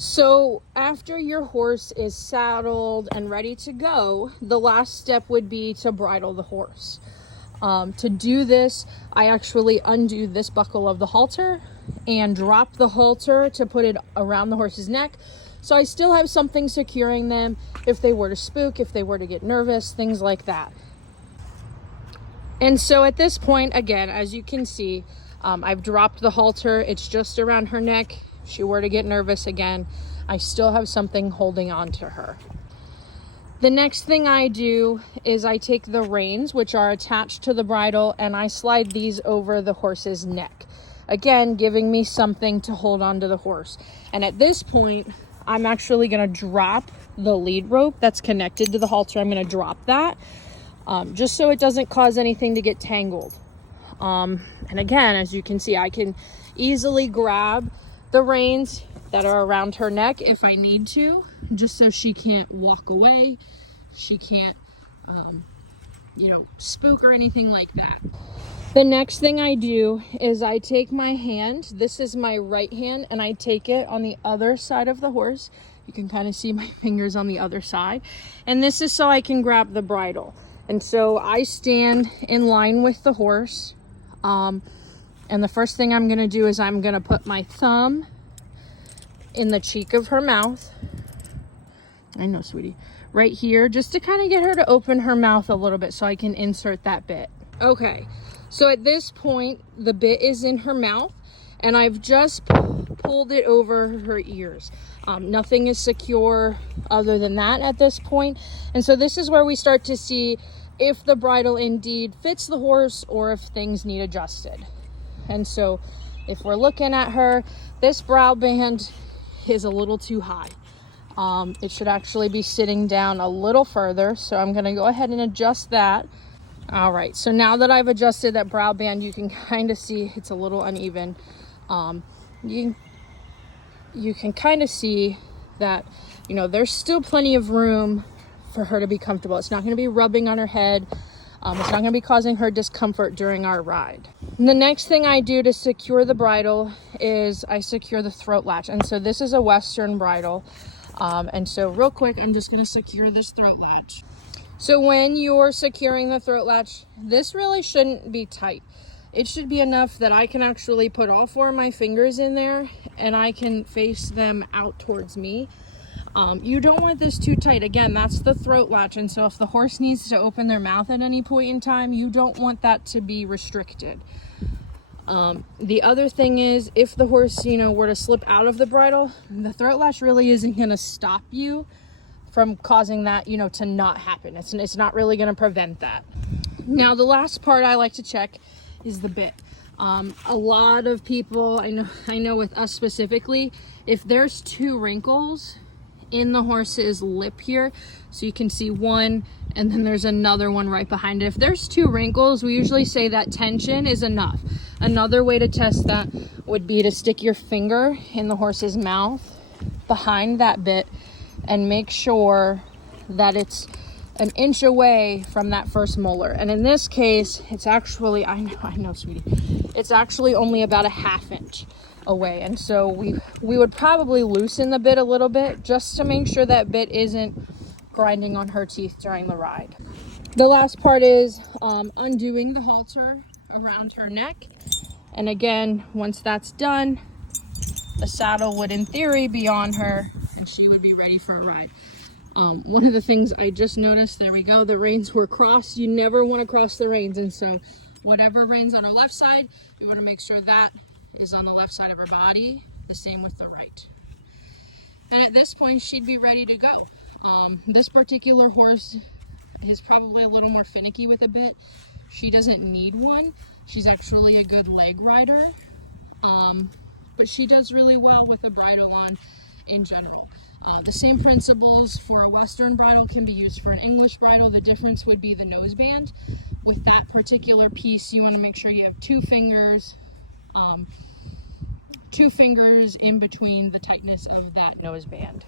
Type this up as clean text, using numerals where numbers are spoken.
So after your horse is saddled and ready to go, the last step would be to bridle the horse. To do this, I actually undo this buckle of the halter and drop the halter to put it around the horse's neck. So I still have something securing them if they were to spook, if they were to get nervous, things like that. And so at this point, again, as you can see, I've dropped the halter. It's just around her neck. If she were to get nervous again, I still have something holding on to her. The next thing I do is I take the reins, which are attached to the bridle, and I slide these over the horse's neck. Again, giving me something to hold on to the horse. And at this point, I'm actually going to drop the lead rope that's connected to the halter. I'm going to drop that just so it doesn't cause anything to get tangled. And again, as you can see, I can easily grab the reins that are around her neck if I need to, just so she can't walk away. She can't, spook or anything like that. The next thing I do is I take my hand, this is my right hand, and I take it on the other side of the horse. You can kind of see my fingers on the other side. And this is so I can grab the bridle. And so I stand in line with the horse. And the first thing I'm going to do is I'm going to put my thumb in the cheek of her mouth. I know, sweetie. Right here, just to kind of get her to open her mouth a little bit so I can insert that bit. Okay, so at this point, the bit is in her mouth, and I've just pulled it over her ears. Nothing is secure other than that at this point. And so this is where we start to see if the bridle indeed fits the horse or if things need adjusted. And so if we're looking at her, this brow band is a little too high. It should actually be sitting down a little further. So I'm going to go ahead and adjust that. All right. So now that I've adjusted that brow band, you can kind of see it's a little uneven. You can kind of see that, there's still plenty of room for her to be comfortable. It's not going to be rubbing on her head. It's not going to be causing her discomfort during our ride. And the next thing I do to secure the bridle is I secure the throat latch. And so this is a Western bridle. And so real quick, I'm just going to secure this throat latch. So when you're securing the throat latch, this really shouldn't be tight. It should be enough that I can actually put all 4 of my fingers in there and I can face them out towards me. You don't want this too tight. Again, that's the throat latch. And so if the horse needs to open their mouth at any point in time, you don't want that to be restricted. The other thing is if the horse, were to slip out of the bridle, the throat latch really isn't going to stop you from causing that, to not happen. It's not really going to prevent that. Now, the last part I like to check is the bit. A lot of people, I know with us specifically, if there's 2 wrinkles in the horse's lip here, so you can see one and then there's another one right behind it. If there's 2 wrinkles, we usually say that tension is enough. Another way to test that would be to stick your finger in the horse's mouth behind that bit and make sure that it's an inch away from that first molar. And in this case, it's actually, I know, sweetie, it's actually only about a 1/2 inch away. And so we would probably loosen the bit a little bit just to make sure that bit isn't grinding on her teeth during the ride. The last part is undoing the halter around her neck. And again, once that's done, the saddle would in theory be on her and she would be ready for a ride. One of the things I just noticed, there we go, the reins were crossed. You never want to cross the reins. And so whatever reins on her left side, we want to make sure that is on the left side of her body, the same with the right. And at this point, she'd be ready to go. This particular horse is probably a little more finicky with a bit. She doesn't need one. She's actually a good leg rider. But she does really well with a bridle on in general. The same principles for a Western bridle can be used for an English bridle. The difference would be the noseband. With that particular piece, you want to make sure you have 2 fingers, 2 fingers in between the tightness of that noseband.